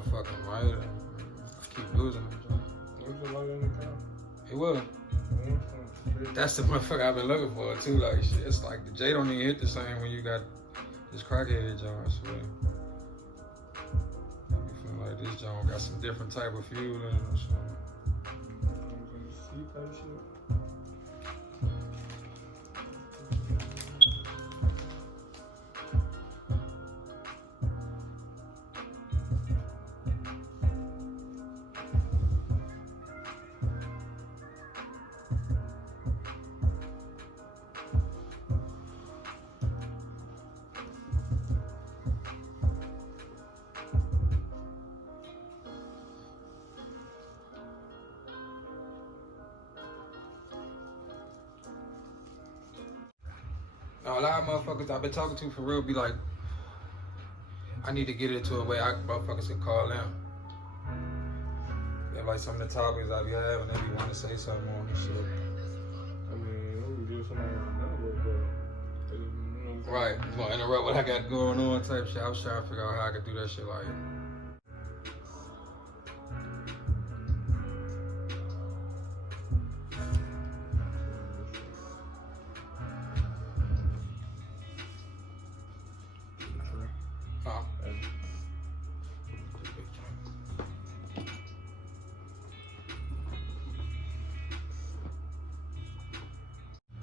motherfucking right. Keep losing them. It will. That's the motherfucker I've been looking for too. Like shit, it's like the J don't even hit the same when you got this crackhead John. I swear. I be feeling like this John got some different type of fuel in it or something. Now, a lot of motherfuckers I've been talking to for real be like, I need to get it to a way motherfuckers can call them. They're like some of the topics I be having, they be wanting to say something on and shit. I mean, we can do somebody on number, but you know what I'm saying? Right, you gonna interrupt what I got going on type shit. I was trying to figure out how I could do that shit like.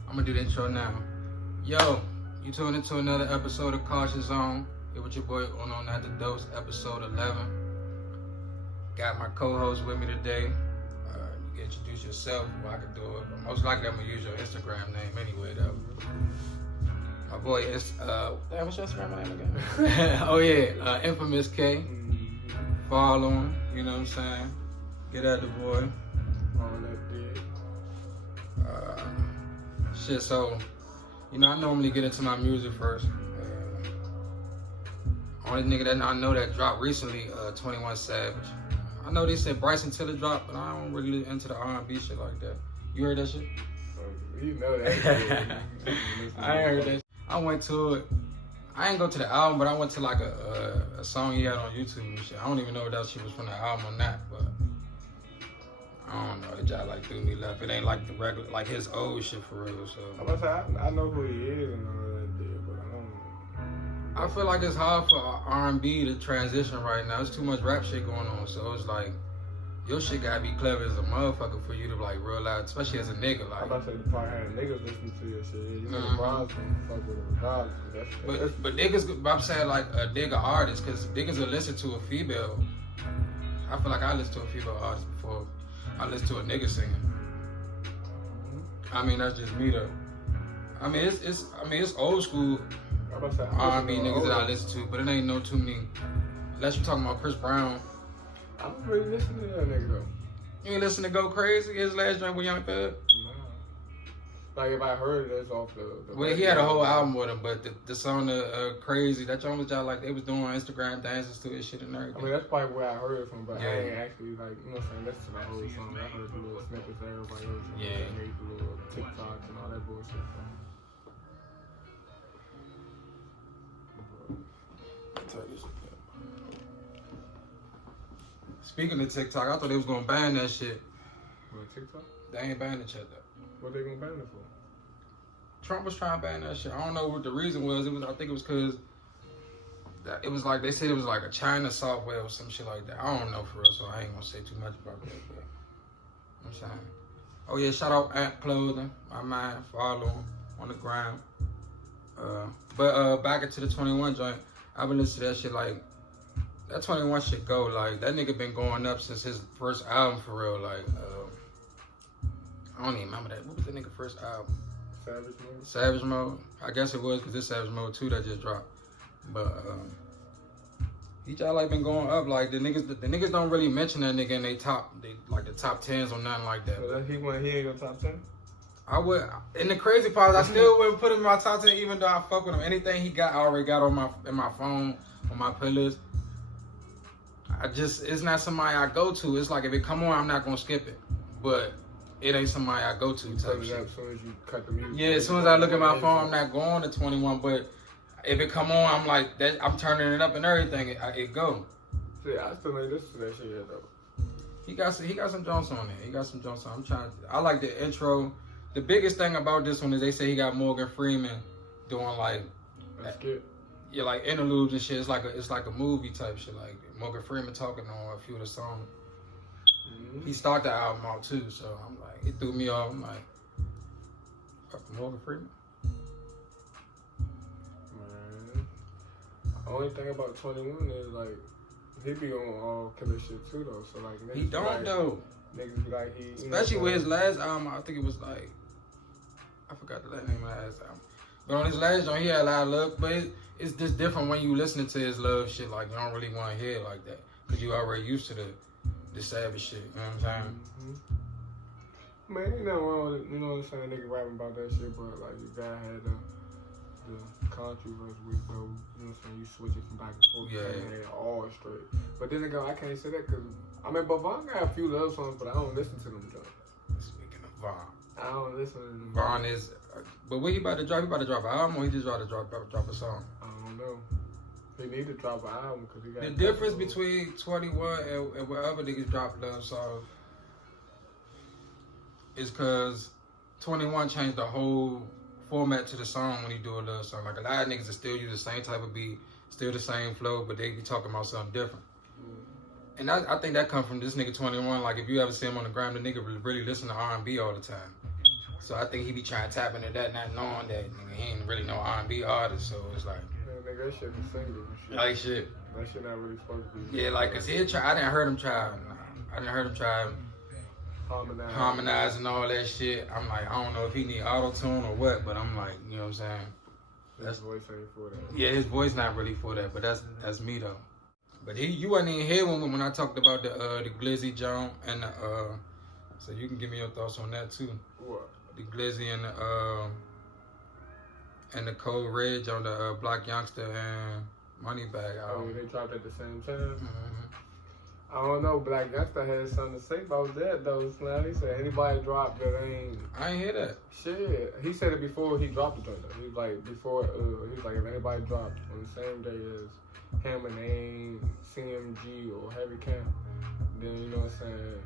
I'm gonna do the intro now. Yo, you tuned into another episode of Caution Zone. Here with your boy on At The Dose, episode 11. Got my co-host with me today. You can introduce yourself, well, I can do it. But most likely I'm gonna use your Instagram name anyway though. My boy is, damn, what's your Instagram name again? Oh yeah, Infamous K. Follow him, you know what I'm saying? Get at the boy. Shit, so, you know, I normally get into my music first. Only nigga that I know that dropped recently, 21 Savage. I know they said Bryson Tiller dropped, but I don't really into the R&B shit like that. You heard that shit? You know that shit. I ain't heard that. I went to it. I ain't go to the album, but I went to like a song he had on YouTube and shit. I don't even know if that shit was from the album or not, but I don't know. It just like threw me left. It ain't like the regular, like his old shit for real. So I'm gonna say I know who he is and all that shit, but I don't know. I feel like it's hard for R&B to transition right now. There's too much rap shit going on. So it's like your shit gotta be clever as a motherfucker for you to like realize, especially as a nigga. Like I'm about to say the part had niggas listen to your shit. You know the bras gonna fuck with it regardless. But niggas, I'm saying like a nigga artist, cause niggas will listen to a female. I feel like I listened to a female artist before I listen to a nigga singing. I mean, that's just me though. I mean, it's old school R&B niggas that I listen to, but it ain't no too many. Unless you're talking about Chris Brown. I don't really listen to that nigga though. You ain't listen to Go Crazy? His last joint with Young Thug? No. Like if I heard it, it's off the well, he had a whole album with him, but the song Crazy, that joint was just like they was doing Instagram dances to his shit and everything. I mean, that's probably where I heard it from, but yeah. I ain't actually like, you know what I'm saying, listen to the whole song. I heard the little snippets that everybody else made the little TikToks and all that bullshit. Speaking of TikTok, I thought they was gonna ban that shit. What, TikTok? They ain't banning that shit though. What they gonna ban it for? Trump was trying to ban that shit. I don't know what the reason was. I think it was because it was like they said it was like a China software or some shit like that. I don't know for real, so I ain't gonna say too much about that. But I'm saying, oh yeah, shout out Ant Clothing, my man, follow him on the gram. But back into the 21 joint, I've been listening to that shit like. That 21 should go, like, that nigga been going up since his first album, for real, like, I don't even remember that. What was the nigga first album? Savage Mode? Savage Mode? I guess it was, because it's Savage Mode 2 that just dropped. But, he just, like, been going up, like, the niggas don't really mention that nigga in the top 10s or nothing like that. So he ain't your top 10? I would, and the crazy part is I still wouldn't put him in my top 10 even though I fuck with him. Anything he got, I already got in my phone, on my playlist. It's not somebody I go to. It's like if it come on, I'm not gonna skip it. But it ain't somebody I go to type shit. As soon as you cut the music. Yeah, as soon as I look at my phone, I'm not going to 21. But if it come on, I'm like that. I'm turning it up and everything. It go. still ain't listen to that shit yet though. He got some Jones on it. He got some Jones on. I like the intro. The biggest thing about this one is they say he got Morgan Freeman doing like like interludes and shit. It's like a movie type shit. Like Morgan Freeman talking on a few of the songs. Mm-hmm. He started the album out too, so I'm like, it threw me off. I'm like, fucking Morgan Freeman. Man, the only thing about 21 is like he be on all killer shit too though. So like he don't though. Niggas be like he, especially with his last album. I think it was like, I forgot the name of the last album. But on his last joint, he had a lot of love. But it's just different when you listen to his love shit. Like, you don't really want to hear it like that. Because you already used to the savage shit. You know what I'm saying? Mm-hmm. Man, ain't nothing wrong with it. You know what I'm saying? Nigga rapping about that shit. But, like, you gotta have the controversy with, though. You know what I'm saying? You switch it from back and forth. Yeah. All straight. But then again, I can't say that because, I mean, but Von got a few love songs, but I don't listen to them, though. Speaking of Von. I don't listen to them. Von is... But what he about to drop? He about to drop an album or he just about to drop a song? I don't know. He need to drop an album because he got... The difference between 21 and wherever niggas drop love songs is because 21 changed the whole format to the song when he do a love song. Like a lot of niggas will still use the same type of beat, still the same flow, but they be talking about something different. And I think that comes from this nigga 21. Like if you ever see him on the gram, the nigga really listen to R&B all the time. So I think he be trying to tap into that, not knowing that nigga, he ain't really no R&B artist. So it's like, yeah, nigga, that shit is single and shit. Like shit. That shit not really supposed to be. Yeah, like, cause he'll try. I didn't heard him try harmonize and all that shit. I'm like, I don't know if he need auto tune or what, but I'm like, you know what I'm saying? His voice ain't for that. Yeah, his voice not really for that, but that's me though. But you wasn't even here when I talked about the Glizzy Jones and the so you can give me your thoughts on that too. What? The Glizzy and the Code Red on the Black Youngster and Moneybag album. Oh, they dropped at the same time? Mm-hmm. I don't know, Black Youngster had something to say about that though, Slam. He said anybody dropped that ain't... I ain't hear that. Shit. He said it before he dropped the joint though. He was like, if anybody dropped on the same day as him and they ain't CMG or Heavy Camp, then you know what I'm saying,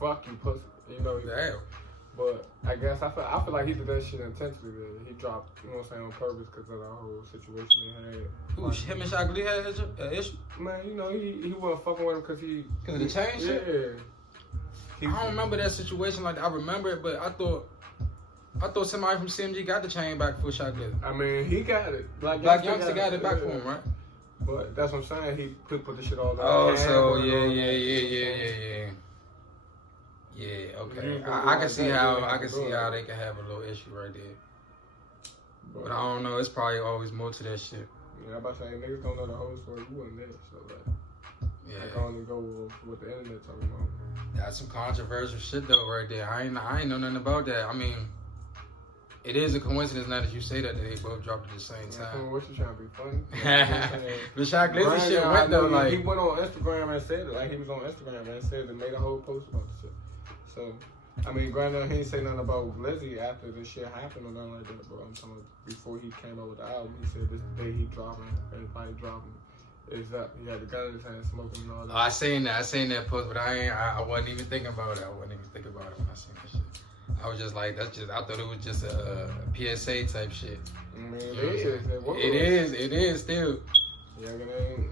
fuck you, pussy. You know, damn. But I guess I feel like he did that shit intentionally. He dropped, you know what I'm saying, on purpose because of the whole situation they had. Who, him and Shock Lee had an issue? Man, you know, he wasn't fucking with him because he... Because of the chain shit? Yeah. I don't remember that situation like that. I remember it, but I thought somebody from CMG got the chain back for Shock Lee. I mean, he got it. Black Youngster got it back for him, right? But that's what I'm saying. He put the shit all over. Oh, so yeah. Yeah, okay. I can see how they can have a little issue right there. But I don't know. It's probably always more to that shit. Yeah, I'm about to say niggas don't know the whole story. You wasn't there, so like, I can only go with what the internet talking about. That's some controversial shit though, right there. I ain't know nothing about that. I mean, it is a coincidence now that you say that they both dropped at the same time. What you trying to be funny? The Shock Lee shit went though, like he went on Instagram and said it. Like he was on Instagram and said it, made a whole post about the shit. So, I mean, granted, he ain't say nothing about Glizzy after this shit happened or nothing like that, but I'm talking about before he came out with the album, he said this day he dropping, everybody dropping, is up. He had the gun in his hand smoking and all that. I seen that post, but I wasn't even thinking about it. I wasn't even thinking about it when I seen that shit. I was just like, I thought it was just a PSA type shit. I mean, it is still. Yeah, but they ain't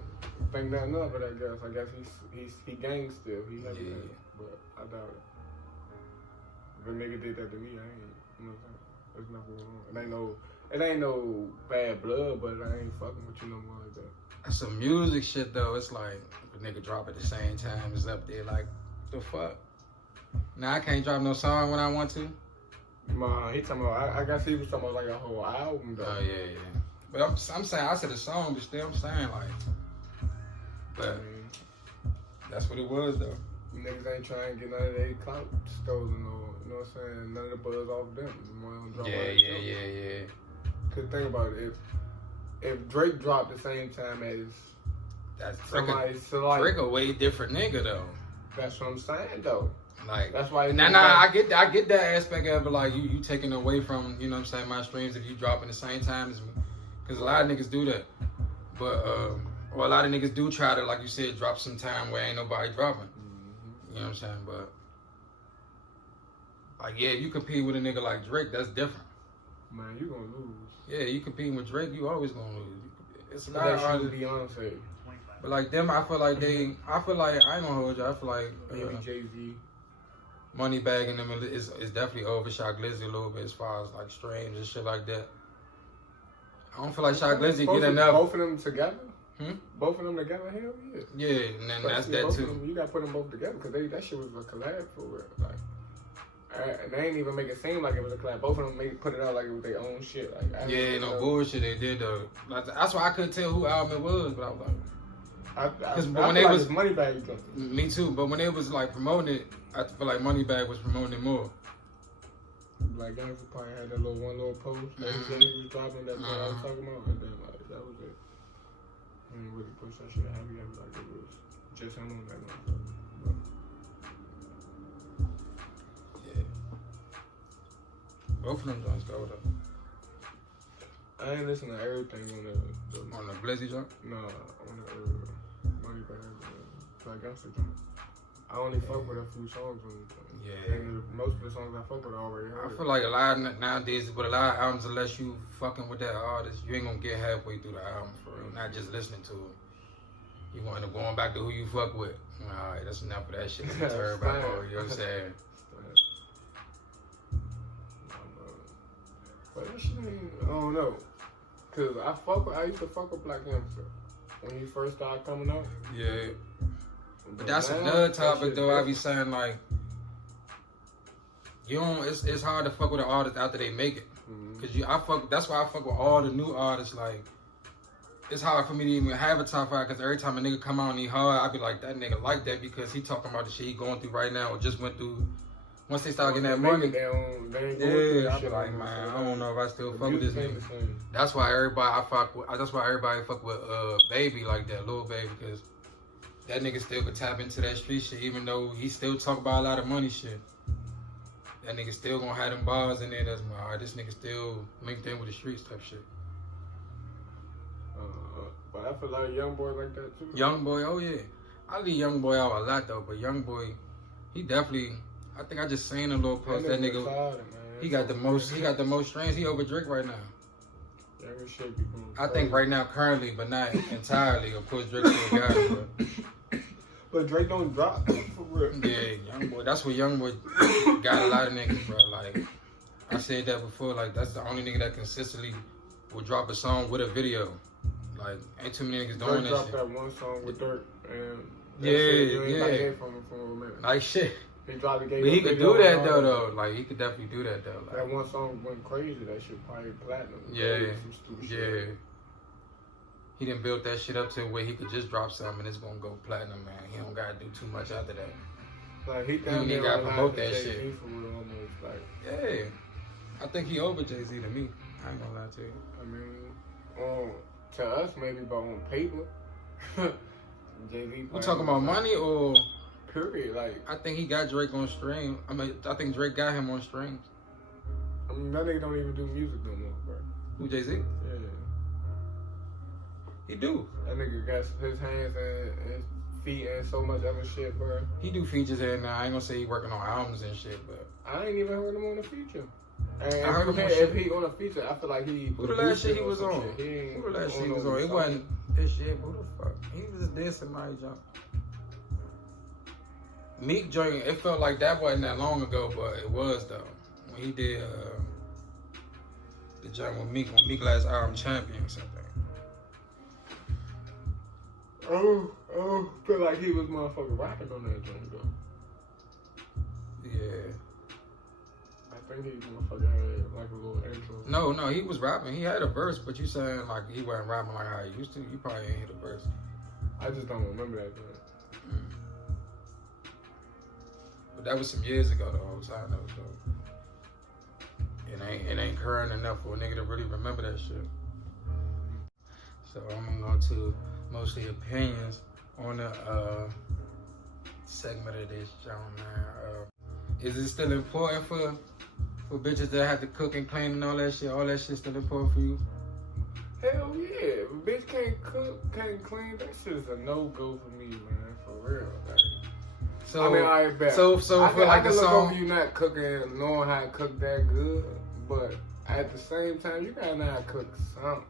think nothing of it, I guess he gang still, he heavy gang, but I doubt it. If a nigga did that to me, I ain't, you know what I'm saying? There's nothing wrong. It ain't no bad blood, but I ain't fucking with you no more like that. That's some music shit though. It's like, if a nigga drop at the same time, it's up there like, the fuck? Now I can't drop no song when I want to? Man, he talking about, I guess he was talking about like a whole album though. Oh yeah. But I'm saying, I said a song, but still I'm saying like, but that's what it was though. Niggas ain't trying to get none of their clout stolen or, you know what I'm saying, none of the buzz off them. Yeah. Cause think about it, if Drake dropped the same time as Drake a way different nigga though. That's what I'm saying though. Like, that's why. I get that aspect of it. Like you taking away from, you know what I'm saying, my streams if you drop in the same time as me, because a lot of niggas do that. But Or a lot of niggas do try to, like you said, drop some time where ain't nobody dropping. Mm-hmm. You know what I'm saying? But, like, yeah, if you compete with a nigga like Drake, that's different. Man, you gonna lose. Yeah, you competing with Drake, you always gonna lose. It's a lot Unless of you artists. Beyonce. But, like, them, I feel like I ain't gonna hold you. I feel like Maybe Jay-Z. Moneybagg and them is definitely overshot Glizzy a little bit as far as, like, streams and shit like that. I don't feel like Shot Glizzy get enough. Both of them together? Hmm? Both of them together? Hell yeah. Yeah, and then that's that too. You gotta put them both together because that shit was a collab for real. Like, and they ain't even make it seem like it was a collab. Both of them put it out like it was their own shit. Like, Yeah, no bullshit they did though. Like, that's why I couldn't tell who album it was, but I was like, because when they was Moneybagg, me too. But when they was like promoting it, I feel like Moneybagg was promoting it more. Like Gangsta probably had that one little post that he was dropping that I was talking about, and then like that was it. I didn't really push that shit heavy. Like it was just him on that one. Yeah. Both of them joints go though. I ain't listen to everything On the Blizzy joint? No, on the Moneybagg, like Gangsta joint. I only fuck with a few songs on it. Yeah. And most of the songs I fuck with I already heard. I feel like a lot nowadays with a lot of albums, unless you fucking with that artist, you ain't gonna get halfway through the album for real. Not just listening to it. You gonna end up going back to who you fuck with. Alright, that's enough of that shit. Let me turn back over, you know what I'm saying? But that shit ain't, I don't know. Cause I used to fuck with Black Hamster when he first started coming out. Yeah. But that's another topic though. I be saying like, you don't. It's hard to fuck with an artist after they make it, cause that's why I fuck with all the new artists. Like, it's hard for me to even have a top 5, cause every time a nigga come out and he hard, I be like, that nigga like that because he talking about the shit he going through right now or just went through. Once they start getting that money, they ain't going yeah, I be like, man, I don't know if I still fuck with this nigga. That's why everybody That's why everybody fuck with Baby like that, Lil Baby, because that nigga still could tap into that street shit, even though he still talk about a lot of money shit. That nigga still gonna have them bars in there. That's my alright. This nigga still linked in with the streets type shit. But I feel like YoungBoy like that too. YoungBoy, oh yeah, I leave YoungBoy out a lot though. But YoungBoy, he definitely. I think I just seen a little post. That nigga, he got the most. He got the most streams. He over Drake right now. I think right now, currently, but not entirely. Of course, Drake still got it, but Drake don't drop for real. Yeah, YoungBoy. That's what YoungBoy got a lot of niggas, bro. Like I said that before. Like that's the only nigga that consistently will drop a song with a video. Like ain't too many niggas doing that shit. Drake dropped that one song with Dirk and yeah. From a minute. Like shit. He dropped the game. But he could do that though. Like he could definitely do that though. Like, that one song went crazy. That shit probably platinum. Yeah. Shit. He done built that shit up to where he could just drop something and it's gonna go platinum, man. He don't gotta do too much after that. Like he gotta promote that shit. For real, almost, like. Yeah. I think he over Jay-Z to me. I ain't gonna lie to you. I mean, to us maybe, but on paper, Jay-Z. We talking about money or? Period. Like I think he got Drake on stream. I mean, I think Drake got him on streams. I mean, that nigga don't even do music no more, bro. Who, Jay-Z? Yeah. He do. That nigga got his hands and his feet and so much other shit, bro. He do features here now. I ain't gonna say he working on albums and shit, but I ain't even heard him on a feature. And I heard him if he on a feature, I feel like he. Who the last shit he was on? Who the last shit he was on? It wasn't this shit. Who the fuck? He was just dancing my jump. Meek joint, it felt like that wasn't that long ago, but it was though. When he did the joint with Meek, when Meek last album Champion or something. Feel like he was motherfucking rapping on that joint though. Yeah. I think he motherfucking had like a little intro. No, he was rapping. He had a verse, but you saying like he wasn't rapping like how he used to. You probably ain't hit a verse. I just don't remember that joint. But that was some years ago the whole time though, so it ain't current enough for a nigga to really remember that shit. So I'm going to mostly opinions on the segment of this, man. Is it still important for bitches that have to cook and clean and all that shit? All that shit still important for you? Hell yeah. If a bitch can't cook, can't clean, that shit is a no-go for me, man. For real. Like, So I mean, I bet. So I for can, like I can the look song. over you not cooking and knowing how to cook that good, but at the same time, you gotta know how to cook something.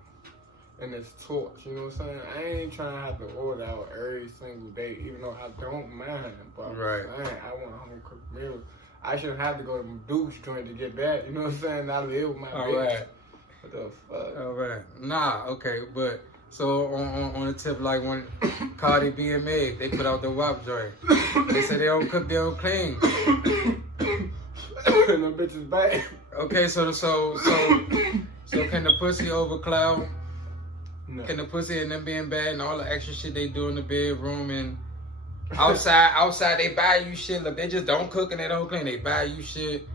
And it's torch, you know what I'm saying? I ain't trying to have to order out every single day, even though I don't mind. But I'm Right. saying, I want a home cooked meal. I shouldn't have to go to Duke's joint to get that, you know what I'm saying? I live with my All bitch. right. What the fuck? All right. Nah, okay, but so on the tip, like when Cardi B and Meg, they put out the WAP joint. They said they don't cook, they don't clean. And them bitches bad. Okay, so can the pussy overcloud? No. Can the pussy and them being bad and all the extra shit they do in the bedroom and outside they buy you shit. Look, they just don't cook and they don't clean. They buy you shit.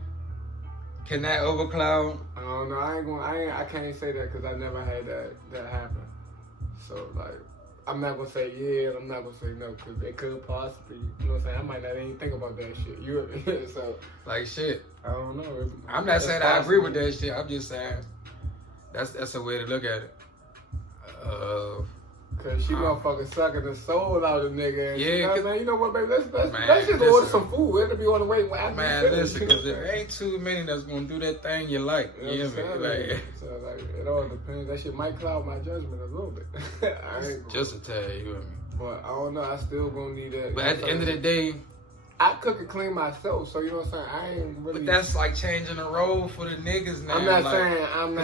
Can that overcloud? I don't know. I can't say that because I never had that happen. So like, I'm not gonna say yeah, and I'm not gonna say no because it could possibly. You know what I'm saying? I might not even think about that shit. You so Like shit. I don't know. I'm not saying I agree with that shit. I'm just saying that's a way to look at it. Cause she motherfucking sucking the soul out of the nigga. And Yeah, you know what I'm saying? You know what, baby? Let's Man, just order listen. some food. It'll be on the way. Man, listen, because there ain't too many that's gonna do that thing you like. You know You what know I'm what I saying? mean? So like, it all depends. That shit might cloud my judgment a little bit. I ain't Just a tad, you know what I mean? but I don't know. I still gonna need that. But at the end of the day, I cook and clean myself, so you know what I'm saying. I ain't really. but that's like changing the role for the niggas now. I'm not like, saying I'm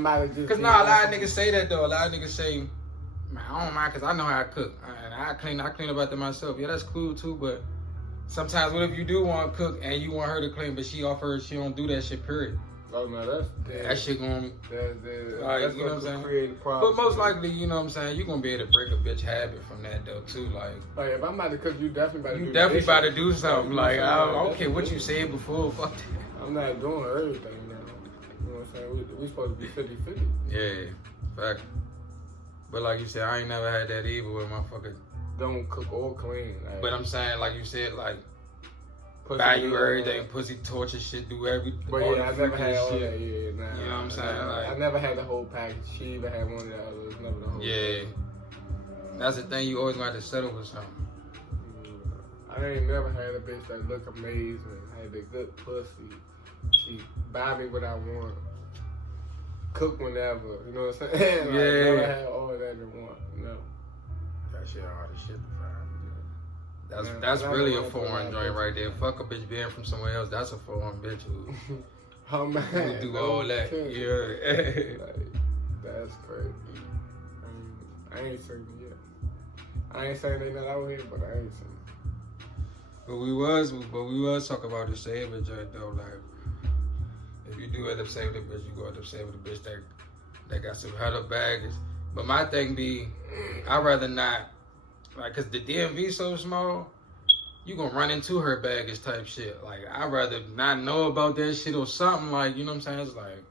about to just. Because now a lot of niggas say that though. A lot of niggas say, man, I don't mind because I know how to cook. And I clean up after myself. Yeah, that's cool too, but sometimes what if you do want to cook and you want her to clean, but she don't do that shit, period. Oh no, that's dead. That shit gonna... That's you know what I'm saying? Create a problem. But most likely, you know what I'm saying, you gonna be able to break a bitch habit from that though too. Like if I'm about to cook, you definitely about to do. you definitely about to do dishes. something. Like I don't care That's what you the said before. Fuck that. I'm not doing everything now. You know what I'm saying? We supposed to be 50-50. Yeah, fact. But like you said, I ain't never had that either with motherfuckers. Don't cook or clean. Like, But I'm saying, like you said, like pussy buy you good, everything, pussy torture shit, do everything. But yeah, I never had all that. Yeah, nah, You know what I'm saying? Like, I never had the whole package. She even had one of the others. Never the whole. yeah, that's the thing. You always gonna have to settle with something. I ain't never had a bitch that look amazing, had a good pussy. She buy me what I want, cook whenever. You know what I'm saying? Like, Yeah. never had all of that in one. No. That shit hard as shit to find. Man, That's I really a don't foreign want joint that right there. Fuck a bitch being from somewhere else. That's a foreign bitch who Oh man, who do all that. Yeah. Like, that's crazy. I ain't seen it yet. I ain't saying they not out here, but I ain't seen it. But we was talking about the saving joint though. Like, if you do end up saving the bitch, you go end up saving the bitch that got some hella baggage. But my thing be, I'd rather not, like, cause the DMV so small, you gonna run into her baggage type shit. Like, I'd rather not know about that shit or something. Like, you know what I'm saying? It's like,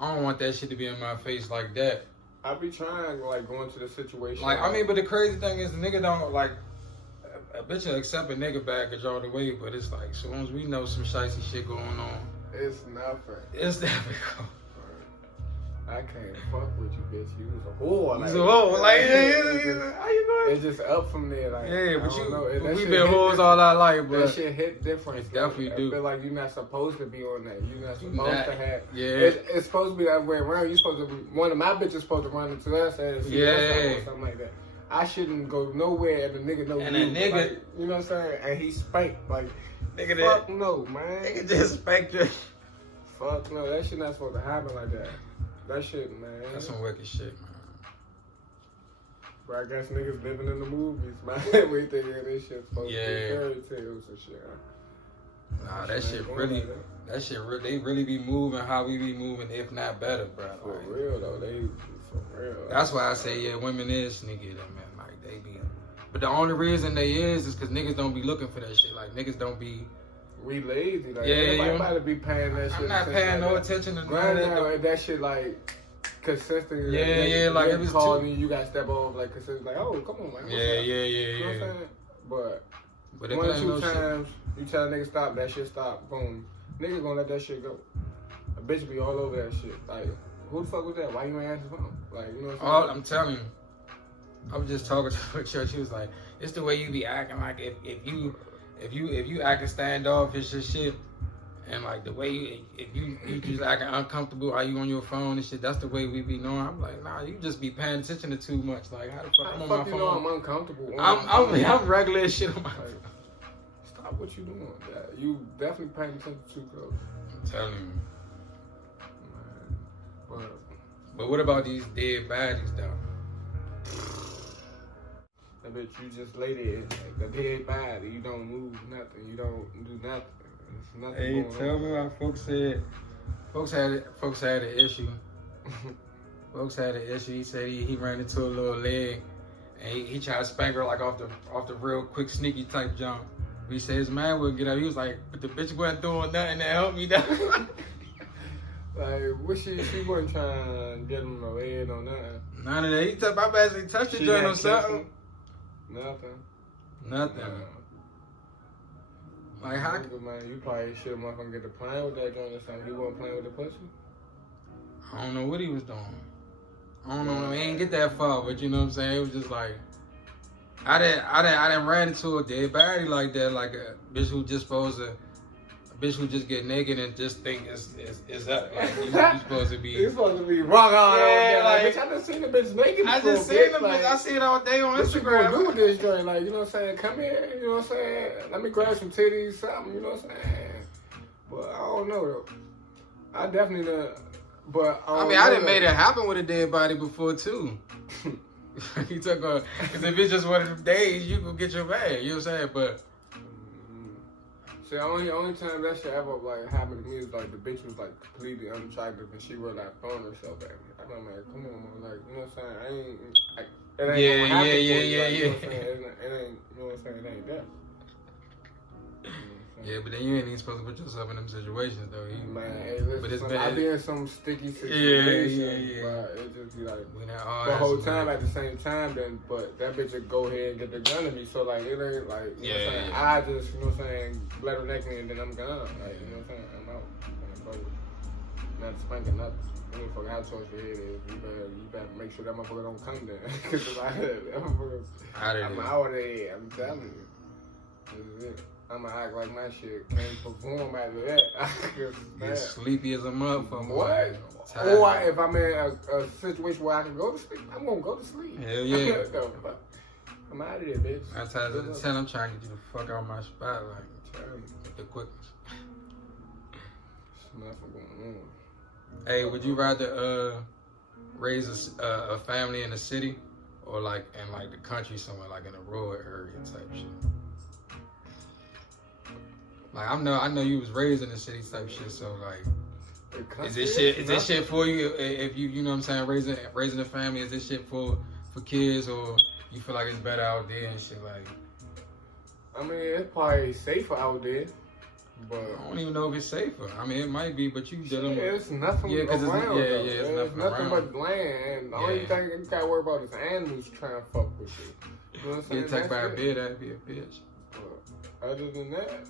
I don't want that shit to be in my face like that. I be trying to like go into the situation. Like, I mean, but the crazy thing is, the nigga don't like. A bitch will accept a nigga baggage all the way, but it's like, as soon as we know some shicey shit going on, it's nothing. it's never going. I can't fuck with you, bitch. You was a whore. Like, how you doing? It's just up from there. Like, Yeah, but but we been whores all our life, but that shit hit different. It definitely I do. feel like you're not supposed to be on that. You're not supposed to have. Yeah. It's supposed to be that way around. You supposed to. One of my bitches supposed to run into us and see us or something like that. I shouldn't go nowhere and the nigga know And you. a nigga, like, you know what I'm saying? And he spanked like. nigga, Fuck no, man. nigga just spanked you. Fuck no, that shit not supposed to happen like that. That shit, man. That's some wicked shit, man. But I guess niggas living in the movies, man. We think this shit's supposed to be fairy tales and shit. Nah, that shit really, they really be moving how we be moving, if not better, bro. For Like, real though, for real. that's why I say, yeah, women is sneaky, them, man. Like, they be. But the only reason they is because niggas don't be looking for that shit. Like, niggas don't be. We lazy, like, Yeah, everybody you- about to be paying that shit. I'm not paying no attention to none Right of now, that. that shit like consistent. Yeah, like, it was called too- me, you got to step off like consistent. Like, oh, come on, man. what's Yeah, up? yeah, You know what I'm yeah. saying? But But if one it or ain't two no shit. times you tell a nigga stop, that shit stop, boom. Nigga gonna let that shit go. A bitch be all over that shit. Like, who the fuck was that? Why you ain't answer the phone? Like, you know what I'm Oh, saying? I'm telling you. I was just talking to her church. She was like, "It's the way you be acting. Like if you acting standoffish and shit, and like the way if you just acting uncomfortable, are you on your phone and shit? That's the way we be knowing." I'm like, "Nah, you just be paying attention to too much. Like how the fuck I'm on my you phone? know I'm uncomfortable. I'm regular as shit on my phone." Stop what you doing. You definitely paying attention too close. I'm telling you. Man. But what about these dead baddies though? I bet you just lay there, like, the dead body. You don't move nothing. You don't do nothing. It's nothing Hey, going tell on. me how folks had an issue. Folks had an issue. He said he ran into a little leg, and he tried to spank her like off the real quick sneaky type jump. He said his man would get up. He was like, but the bitch wasn't doing nothing to help me down. Like, what she wasn't trying to get him no head or nothing. None of that. He touched my basically touched the joint or something. Nothing. Like how? Man, you probably should have motherfucking get to playing with that joint or something. He wasn't playing with the pussy. I don't know what he was doing. I don't know. He ain't get that far, but you know what I'm saying. It was just like I didn't ran into a dead baddie like that, like a bitch who just get naked and just think it's up. Like you supposed to be. You supposed to be rock on. Yeah, like, like, bitch, I just seen the bitch naked. I before, just seen the like, bitch. I see it all day on what you gonna do Instagram. with this joint? Like, you know what I'm saying? Come here, you know what I'm saying? Let me grab some titties, something, you know what I'm saying? But I don't know though. I definitely know. But I done made it happen with a dead body before too. He took a, because if it's just one of them days, you go get your bag. You know what I'm saying? But see, only time that shit ever like happened to me is like the bitch was like completely unattractive and she was like throwing herself at me. I know, man, come on, man, like, you know what I'm saying? I ain't like, it ain't Yeah, gonna happen yeah, for you, yeah, like, yeah, you know what I'm yeah. saying? It ain't, you know what I'm saying? It ain't that. yeah, but then you ain't even supposed to put yourself in them situations though. Man, hey, listen, But it's I been- be in some sticky situations, yeah. but it just be like We not all the that whole shit. time at the same time. Then, but that bitch would go ahead and get the gun at me. So like, it ain't like, you know what I'm saying? Yeah. I just, you know what I'm saying, let her neck me and then I'm gone. Like, you know what I'm saying? I'm out. Not spanking nothing. Any fucking how choice your head is. You better make sure that motherfucker don't come there. Cause if I that motherfucker, I'm out of there. I'm telling you. This is it. I'ma act like my shit can't perform after that. Get sleepy as a motherfucker. What? Tired. Or if I'm in a situation where I can go to sleep, I'm gonna go to sleep. Hell yeah. What the fuck? I'm out of there, bitch. 9 times out of 10, I'm trying to get you the fuck out of my spot, like the quickest. There's nothing going on. Hey, would you rather raise a family in the city or like in like the country somewhere, like in a rural area type shit? Like I know you was raised in the city type shit, so like is this shit for you if you know what I'm saying, raising a family, is this shit for kids, or you feel like it's better out there and shit? Like, I mean, it's probably safer out there, but I don't even know if it's safer. I mean, it might be, but you dealing with it's nothing Yeah, 'cause it's- around. yeah, though. yeah, it's There's nothing nothing around. but land, and the only Yeah. thing you gotta worry about is animals trying to fuck with you. You know what I'm saying? get attacked by a That's bear, that'd be a bitch. But other than that,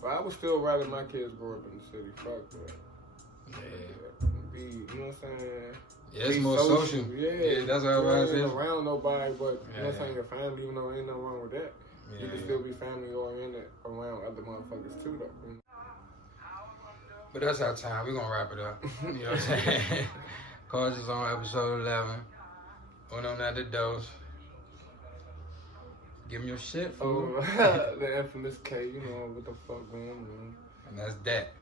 but I would still rather my kids grow up in the city. Fuck that. Yeah. Be, you know what I'm saying? Yeah, it's Be more social. Yeah, That's what I was you ain't saying. around nobody, but you know what I'm Yeah. saying, your family, even though ain't nothing wrong with that. You can still be family oriented around other motherfuckers too, though. But that's our time. We're gonna wrap it up. You know what I'm saying? Cards is on episode 11. Uno Nada Dos. Give him your shit, fool. The infamous K, you know what the fuck going on. And that's that.